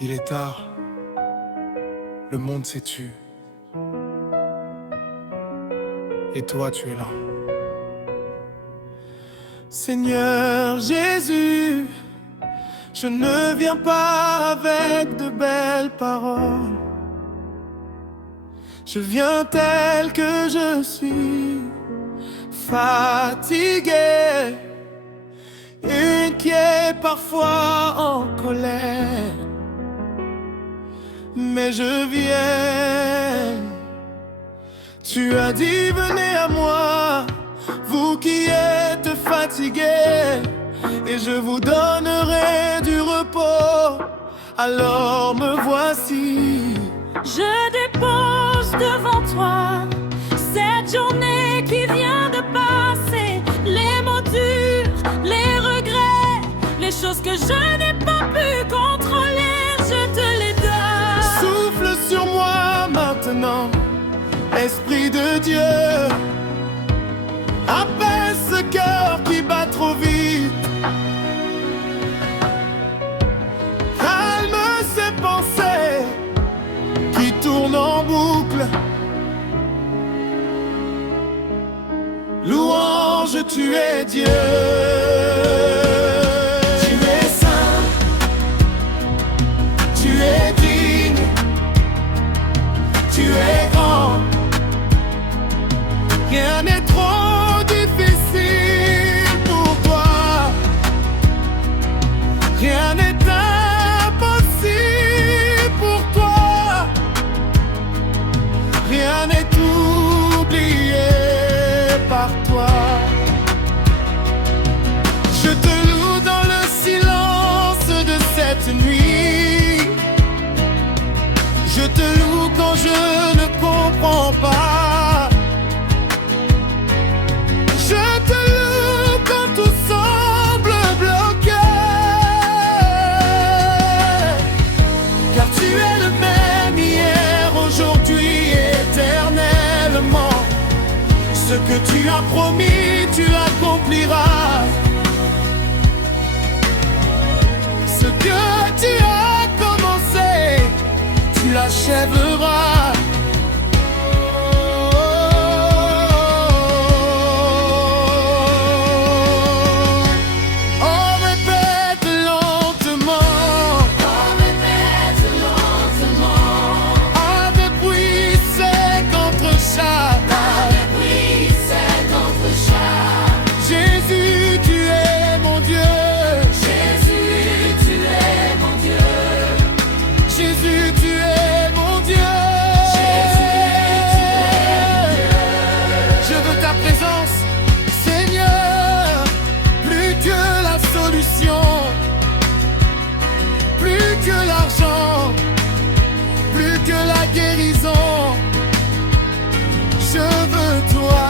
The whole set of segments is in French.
Il est tard, le monde s'est tu. Et toi tu es là. Seigneur Jésus, je ne viens pas avec de belles paroles. Je viens tel que je suis, fatigué, inquiet, parfois en colère. Mais je viens. Tu as dit venez à moi, vous qui êtes fatigués, et je vous donnerai du repos. Alors me voici. Je dépose devant toi cette journée qui vient de passer, les mots durs, les regrets, les choses que je n'ai pas pu contrôler, je te les donne. Souffle sur moi maintenant, Esprit de Dieu, apaise ce cœur qui bat trop vite. Calme ces pensées qui tournent en boucle. Louange, tu es Dieu. Tu es saint, tu es digne, tu es grand. Rien n'est trop difficile pour toi. Rien n'est impossible pour toi. Rien n'est oublié par toi. Je te loue dans le silence de cette nuit. Je te loue quand je ne comprends pas. Je te loue quand tout semble bloqué. Car tu es le même hier, aujourd'hui, éternellement. Ce que tu as promis, tu accompliras. Ce que tu as commencé, tu l'achèveras. Plus que l'argent, plus que la guérison, je veux toi.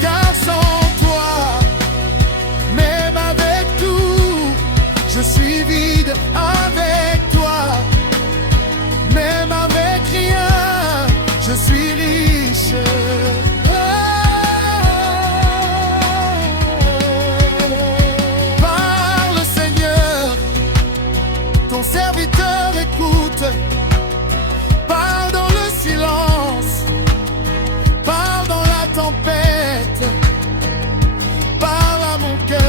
Car sans toi, même avec tout, je suis vide. Avec toi, même avec rien, je suis riche. Serviteur, écoute, parle dans le silence, parle dans la tempête, parle à mon cœur.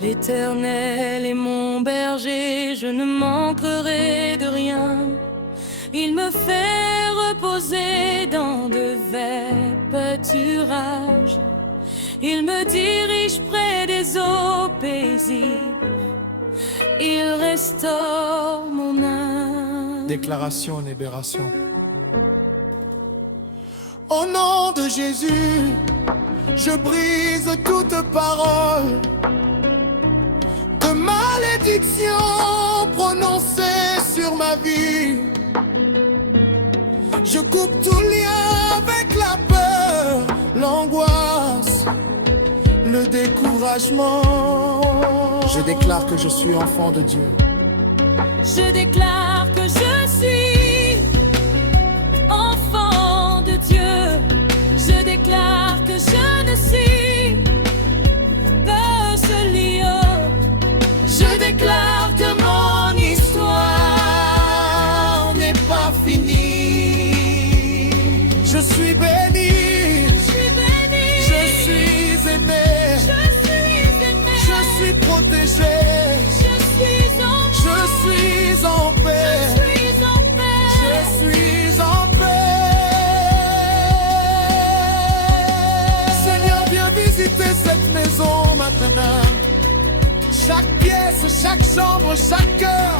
L'Éternel est mon berger, je ne manquerai de rien. Il me fait reposer dans de verts pâturages. Il me dirige près des eaux paisibles. Il restaure mon âme. Déclaration et libération. Au nom de Jésus, je brise toute parole de malédiction prononcée sur ma vie. Je coupe tout lien avec la peur, l'angoisse, découragement. Je déclare que je suis enfant de Dieu. Je déclare que je suis enfant de Dieu. Je déclare que je ne suis que ce lion. Je déclare que mon histoire n'est pas finie. Je suis béni. Je suis béni. Je suis aimé. Je suis aimé. Je suis protégé. Je suis en paix. Je suis en paix. Je suis en paix. Je suis en paix. Seigneur, viens visiter cette maison maintenant. Chaque pièce, chaque chambre, chaque cœur,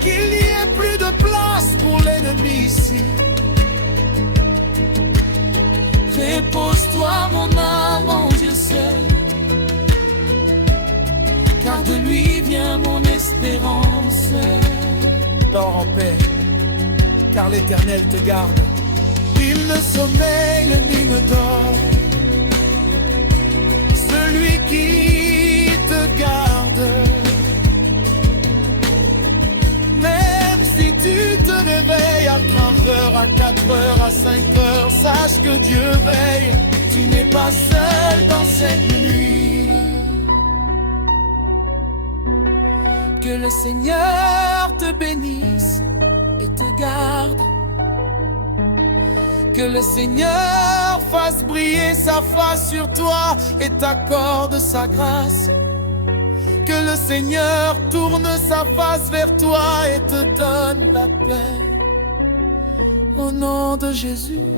qu'il n'y ait plus de place pour l'ennemi ici. Repose-toi mon âme en Dieu seul, car de lui vient mon espérance. Dors en paix, car l'Éternel te garde. Il ne sommeille ni ne dort. Celui qui te garde. Même si tu te réveilles à 30h, à 4h, à 5h, sache que Dieu veille. Tu n'es pas seul dans cette nuit. Que le Seigneur te bénisse et te garde. Que le Seigneur fasse briller sa face sur toi et t'accorde sa grâce. Que le Seigneur tourne sa face vers toi et te donne la paix. Au nom de Jésus.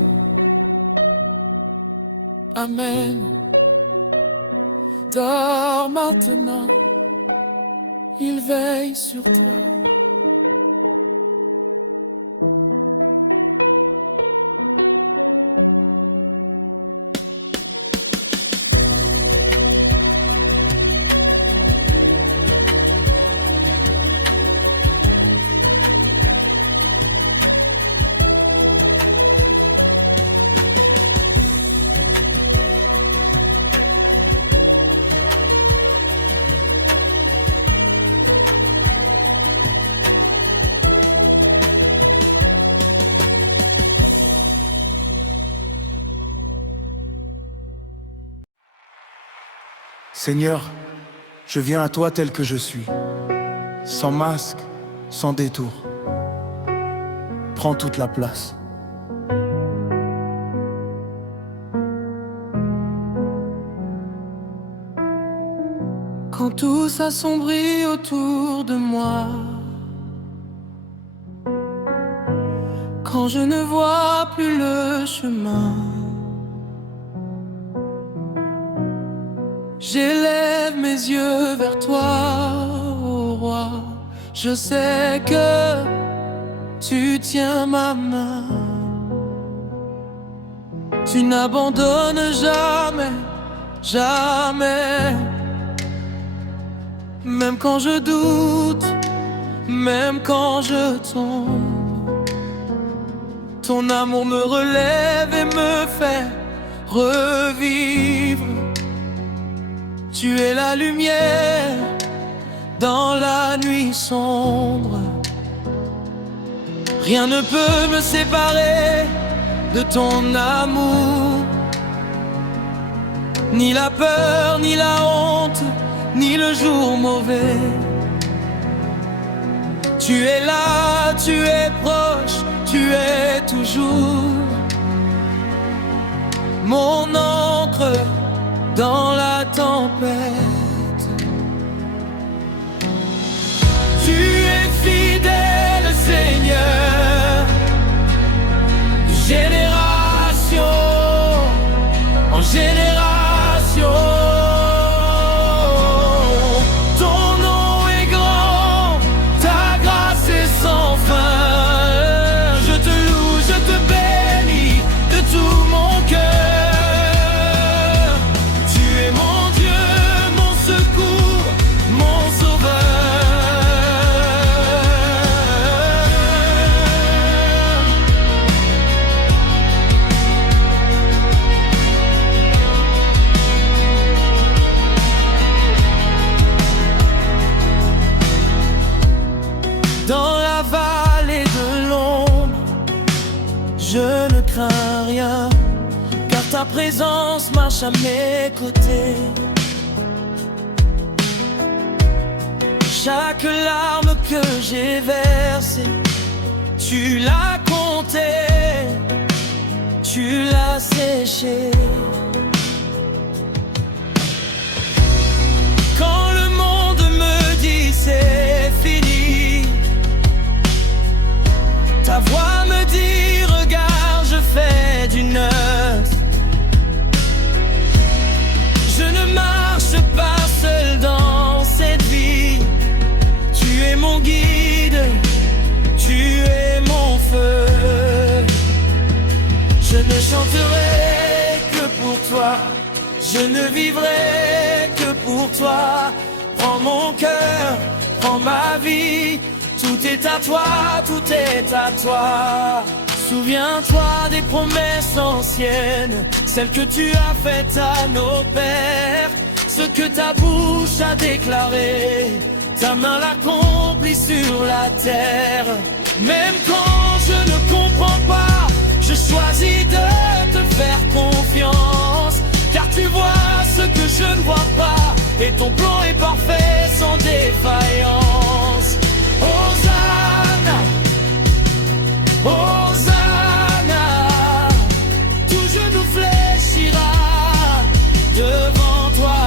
Amen. Dors maintenant. Il veille sur toi. Seigneur, je viens à toi tel que je suis, sans masque, sans détour. Prends toute la place. Quand tout s'assombrit autour de moi, quand je ne vois plus le chemin, j'élève mes yeux vers toi, ô roi. Je sais que tu tiens ma main. Tu n'abandonnes jamais, jamais. Même quand je doute, même quand je tombe, ton amour me relève et me fait revivre. Tu es la lumière dans la nuit sombre. Rien ne peut me séparer de ton amour. Ni la peur, ni la honte, ni le jour mauvais. Tu es là, tu es proche, tu es toujours mon encre dans la tempête. Tu es fidèle, Seigneur, de génération en génération. Ton nom est grand, ta grâce est sans fin. Je te loue, je te bénis de tout mon cœur. Tu es mon Dieu, mon présence marche à mes côtés. Chaque larme que j'ai versée, tu l'as comptée, tu l'as séchée. Quand le monde me dit c'est fini, ta voix me dit regarde, je fais du neuf. Je ne marche pas seul dans cette vie. Tu es mon guide, tu es mon feu. Je ne chanterai que pour toi, je ne vivrai que pour toi. Prends mon cœur, prends ma vie, tout est à toi, tout est à toi. Souviens-toi des promesses anciennes, celles que tu as faites à nos pères. Ce que ta bouche a déclaré, ta main l'accomplit sur la terre. Même quand je ne comprends pas, je choisis de te faire confiance. Car tu vois ce que je ne vois pas, et ton plan est parfait sans défaillance. Hosanna, Hosanna, tout genou fléchira devant toi.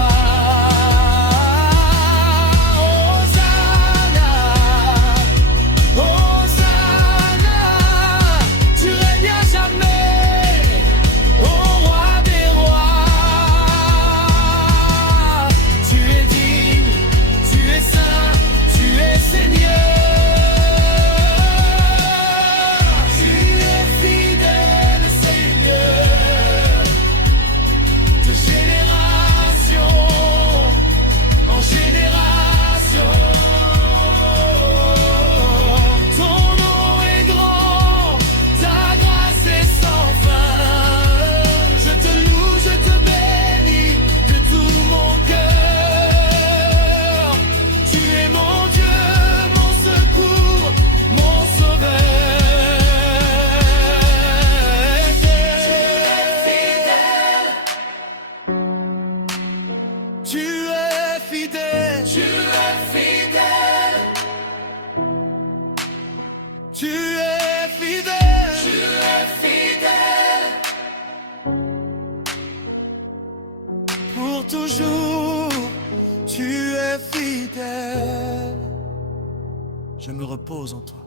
Je me repose en toi.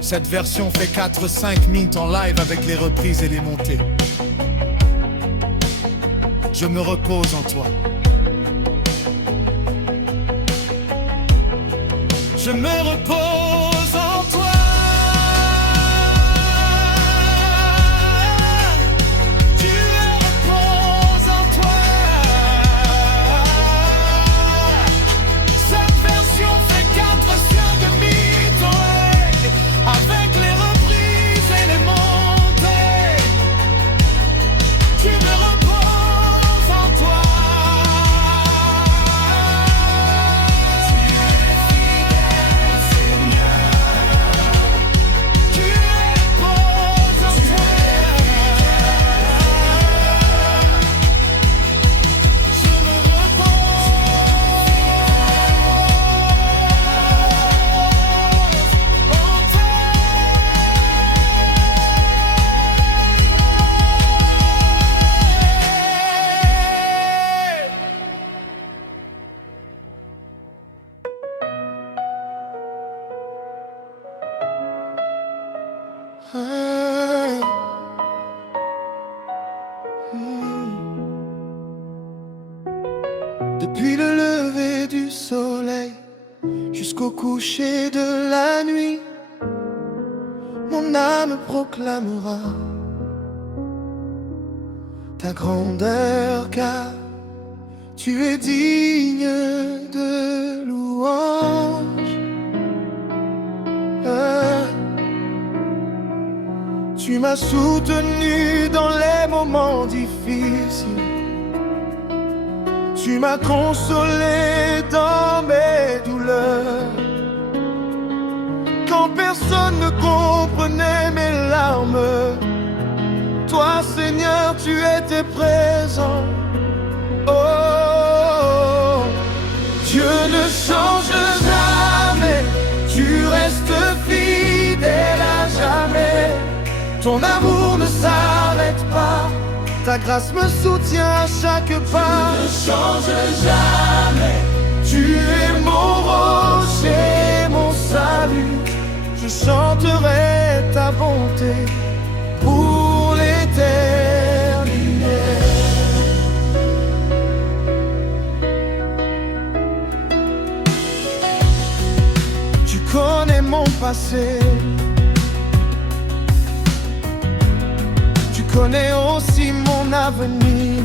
Cette version fait 4-5 minutes en live avec les reprises et les montées. Je me repose en toi. Je me repose en toi. Depuis le lever du soleil jusqu'au coucher de la nuit, mon âme proclamera ta grandeur, car tu es digne de louange. Tu m'as soutenu dans les moments difficiles. Tu m'as consolé dans mes douleurs. Quand personne ne comprenait mes larmes, toi, Seigneur, tu étais présent. Oh, Dieu ne change jamais, tu restes fidèle à jamais. Ton amour ne s'arrête pas, ta grâce me soutient à chaque pas. Tu ne changes jamais, Tu es mon rocher, mon salut. Je chanterai ta bonté pour l'éternité. Tu connais mon passé, tu connais aussi mon avenir.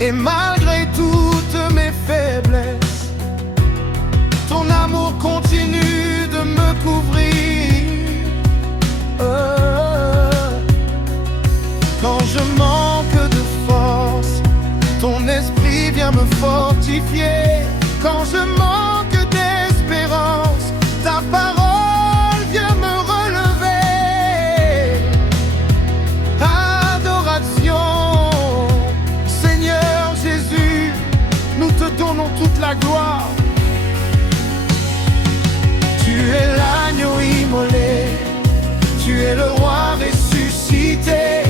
Et malgré toutes mes faiblesses, ton amour continue de me couvrir. Quand je manque de force, ton esprit vient me fortifier. Quand je manque d'espérance, ta parole vient me relever. Adoration, Seigneur Jésus, nous te donnons toute la gloire. Tu es l'agneau immolé, tu es le roi ressuscité,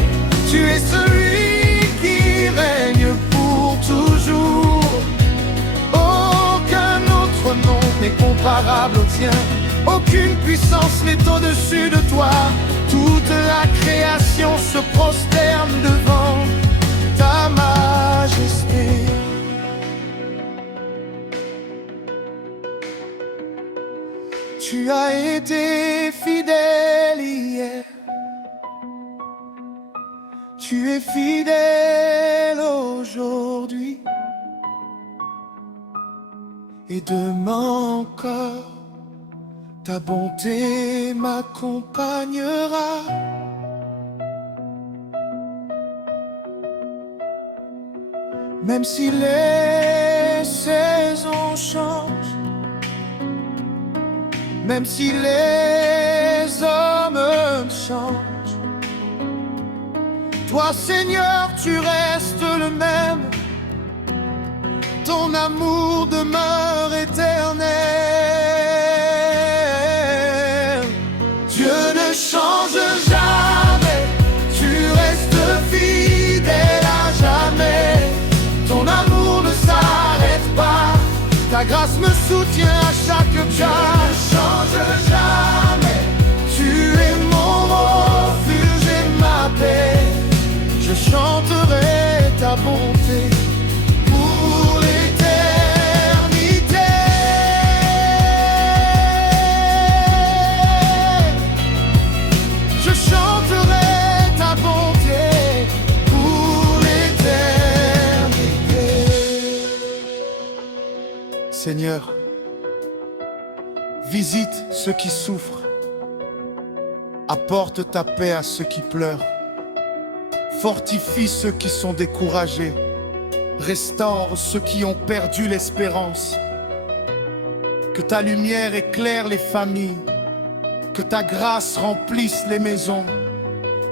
tu es celui qui règne pour toujours. Aucun autre nom n'est comparable au tien, aucune puissance n'est au-dessus de toi. Toute la création se prosterne devant ta majesté. Tu as été fidèle hier, tu es fidèle aujourd'hui, et demain encore, ta bonté m'accompagnera. Même si les saisons changent, même si les hommes changent, toi, Seigneur, tu restes le même. Ton amour demeure éternel. Dieu ne change jamais, tu restes fidèle à jamais. Ton amour ne s'arrête pas, ta grâce me soutient à chaque pas. ne change jamais, Tu es mon refuge et ma paix. Je chanterai ta bonté pour l'éternité. Je chanterai ta bonté pour l'éternité. Seigneur, visite ceux qui souffrent, apporte ta paix à ceux qui pleurent, fortifie ceux qui sont découragés, restaure ceux qui ont perdu l'espérance. Que ta lumière éclaire les familles, que ta grâce remplisse les maisons,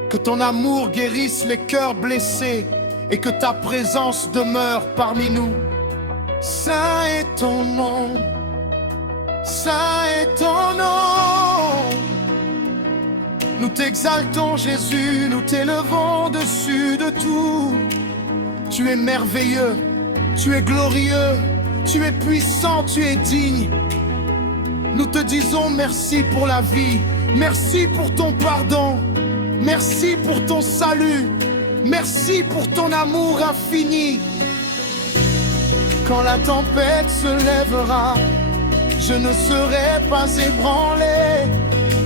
que ton amour guérisse les cœurs blessés et que ta présence demeure parmi nous. Saint est ton nom, saint est ton nom. Nous t'exaltons Jésus, nous t'élevons dessus de tout. Tu es merveilleux, tu es glorieux, tu es puissant, tu es digne. Nous te disons merci pour la vie, merci pour ton pardon, merci pour ton salut, merci pour ton amour infini. Quand la tempête se lèvera, je ne serai pas ébranlé,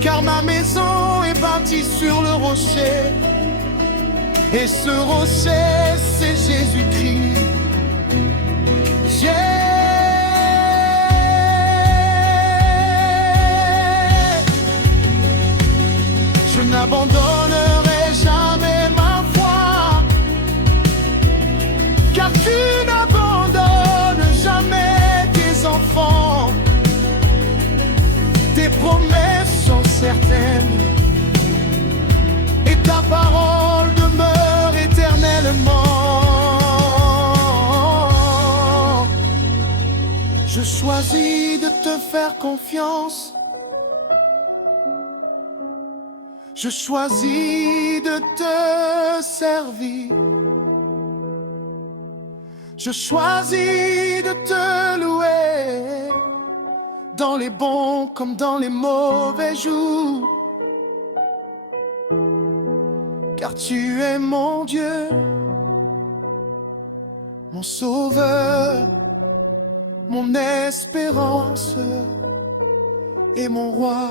car ma maison est bâtie sur le rocher, et ce rocher c'est Jésus-Christ. Je n'abandonnerai jamais ma foi, car tu certaine, et ta parole demeure éternellement. Je choisis de te faire confiance. Je choisis de te servir. Je choisis de te louer, dans les bons comme dans les mauvais jours. Car tu es mon Dieu, mon sauveur, mon espérance et mon roi.